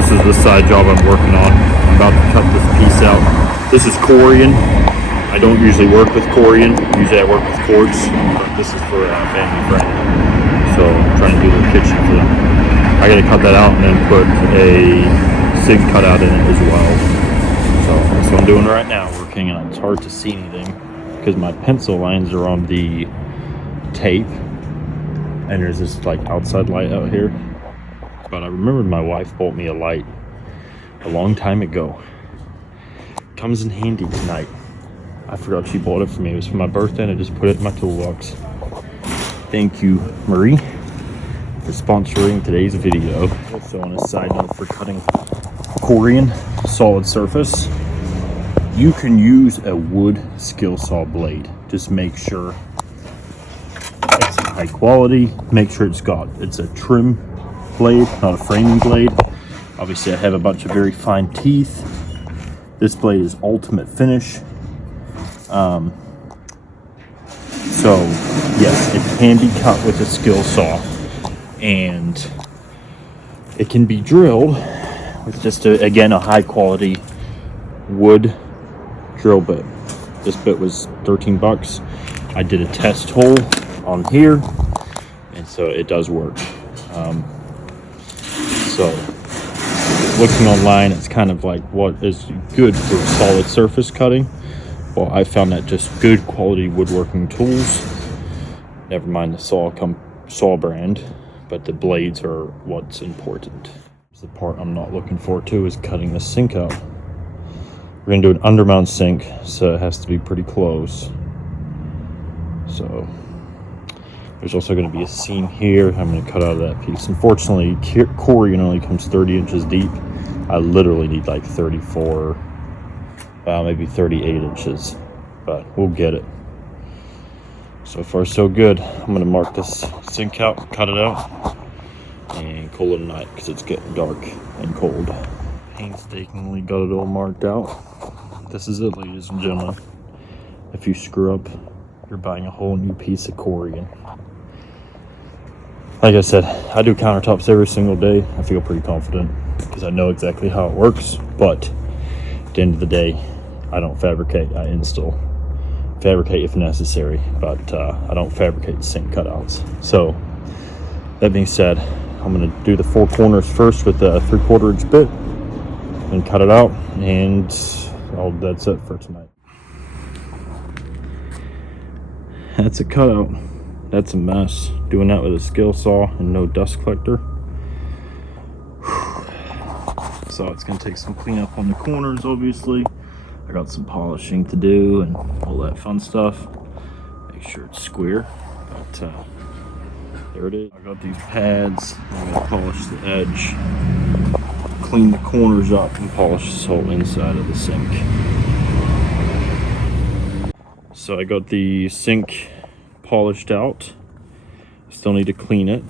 this is the side job I'm working on. I'm about to cut this piece out. This is Corian. I don't usually work with Corian. Usually I work with quartz, but this is for a family friend. So I'm trying to do their kitchen for them. I gotta cut that out and then put a SIG cutout in it as well. So that's what I'm doing right now, working on it. It's hard to see anything because my pencil lines are on the tape and there's this like outside light out here. But I remembered my wife bought me a light a long time ago. Comes in handy tonight. I forgot she bought it for me. It was for my birthday and I just put it in my toolbox. Thank you, Marie, for sponsoring today's video. Also on a side note for cutting Corian solid surface, you can use a wood skill saw blade. Just make sure it's high quality. Make sure it's a trim blade, not a framing blade. Obviously I have a bunch of very fine teeth. This blade is ultimate finish. So yes, it can be cut with a skill saw and it can be drilled with just again a high quality wood drill bit. This bit was 13 bucks. I did a test hole on here and so it does work. So looking online, it's kind of like what is good for solid surface cutting. Well, I found that just good quality woodworking tools, never mind the saw brand, but the blades are what's important. The part I'm not looking forward to is cutting the sink out. We're gonna do an undermount sink, so it has to be pretty close. So there's also gonna be a seam here. I'm gonna cut out of that piece. Unfortunately, Corian only comes 30 inches deep. I literally need like 34, maybe 38 inches, but we'll get it. So far so good. I'm gonna mark this sink out, cut it out, and call it a night because it's getting dark and cold. Painstakingly got it all marked out. This is it, ladies and gentlemen. If you screw up, you're buying a whole new piece of Corian. Like I said, I do countertops every single day. I feel pretty confident because I know exactly how it works, but at the end of the day, I don't fabricate, I install. Fabricate if necessary, but I don't fabricate sink cutouts. So that being said, I'm gonna do the four corners first with a 3/4 inch bit and cut it out, and that's it for tonight. That's a cutout. That's a mess. Doing that with a skill saw and no dust collector. So it's gonna take some cleanup on the corners, obviously. I got some polishing to do and all that fun stuff. Make sure it's square, but there it is. I got these pads. I'm gonna polish the edge, clean the corners up, and polish this whole inside of the sink. So I got the sink polished out. Still need to clean it.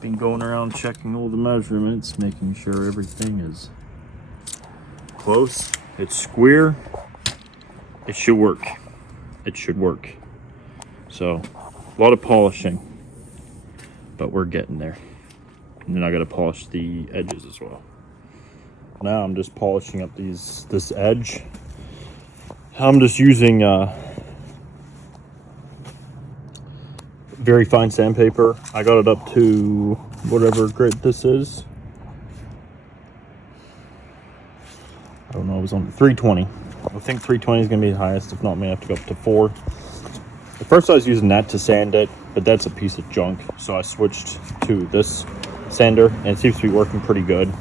Been going around checking all the measurements, making sure everything is close. It's square. It should work. It should work. So a lot of polishing, but we're getting there. And then I got to polish the edges as well. Now I'm just polishing up this edge. I'm just using very fine sandpaper. I got it up to whatever grit this is. I don't know, it was on 320. I think 320 is gonna be the highest. If not, I may have to go up to 4. At first I was using that to sand it, but that's a piece of junk. So I switched to this sander and it seems to be working pretty good.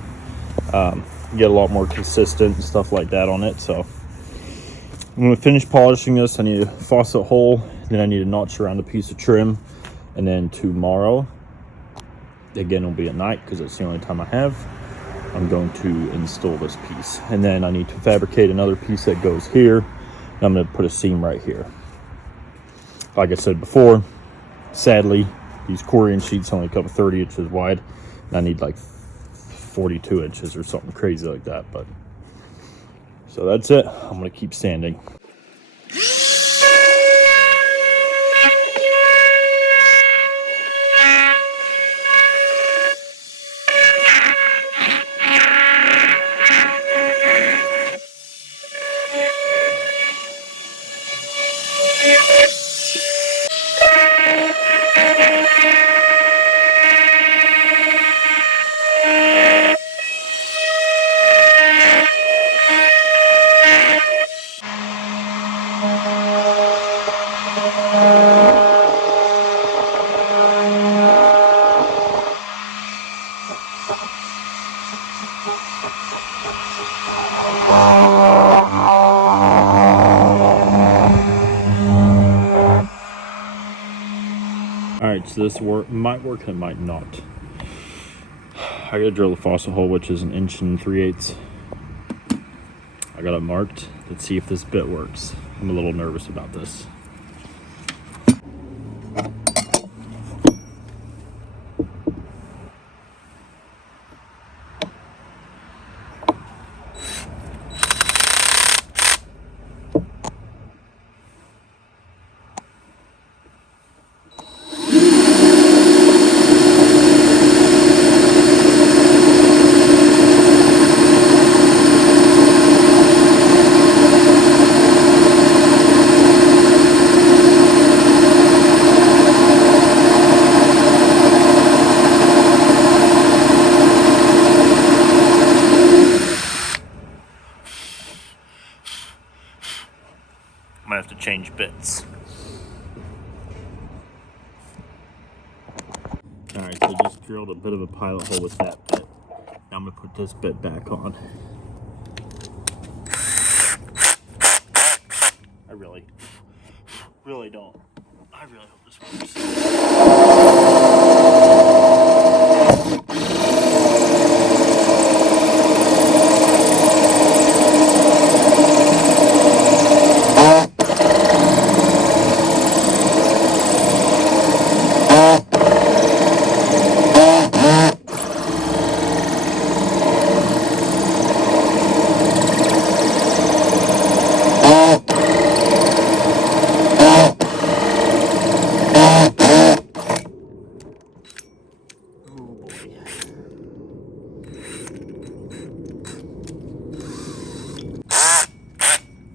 You get a lot more consistent and stuff like that on it. So I'm gonna finish polishing this. I need a faucet hole, then I need a notch around a piece of trim. And then tomorrow, again, it'll be at night because it's the only time I have, I'm going to install this piece. And then I need to fabricate another piece that goes here. And I'm gonna put a seam right here. Like I said before, sadly, these Corian sheets only come 30 inches wide. And I need like 42 inches or something crazy like that. But so that's it. I'm gonna keep sanding. All right, so this might work, it might not. I gotta drill the faucet hole, which is 1 3/8 inches. I got it marked. Let's see if this bit works. I'm a little nervous about this. I'm gonna have to change bits. All right, so I just drilled a bit of a pilot hole with that bit. Now I'm gonna put this bit back on. I really don't. I really hope this works.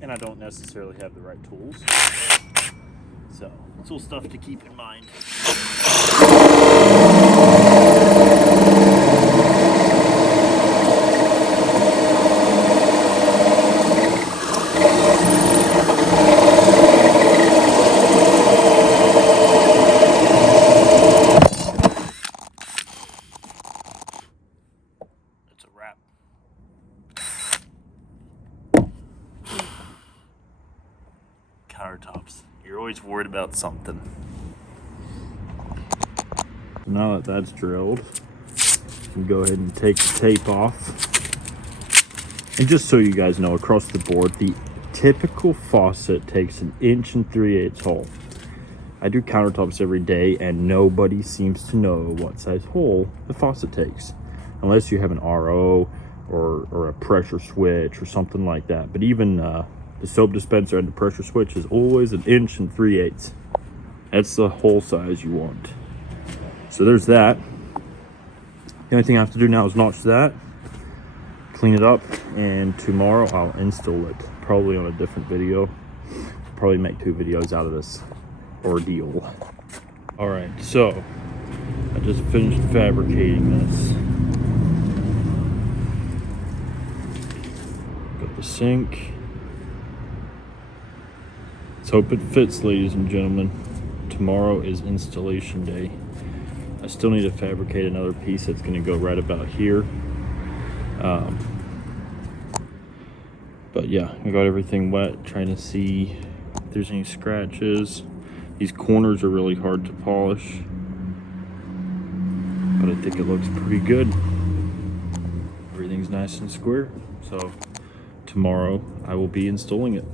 And I don't necessarily have the right tools. So, it's all stuff to keep in mind. That's a wrap. Countertops. You're always worried about something. Now that that's drilled, you can go ahead and take the tape off. And just so you guys know, across the board, the typical faucet takes 1 3/8 inches hole. I do countertops every day, and nobody seems to know what size hole the faucet takes, unless you have an RO or a pressure switch or something like that. But even the soap dispenser and the pressure switch is always 1 3/8 inches. That's the hole size you want. So there's that. The only thing I have to do now is notch that, clean it up, and tomorrow I'll install it, probably on a different video. Probably make 2 videos out of this ordeal. All right, so I just finished fabricating this. Got the sink. Let's hope it fits, ladies and gentlemen. Tomorrow is installation day. I still need to fabricate another piece that's going to go right about here. But yeah, I got everything wet, trying to see if there's any scratches. These corners are really hard to polish, but I think it looks pretty good. Everything's nice and square. So tomorrow I will be installing it.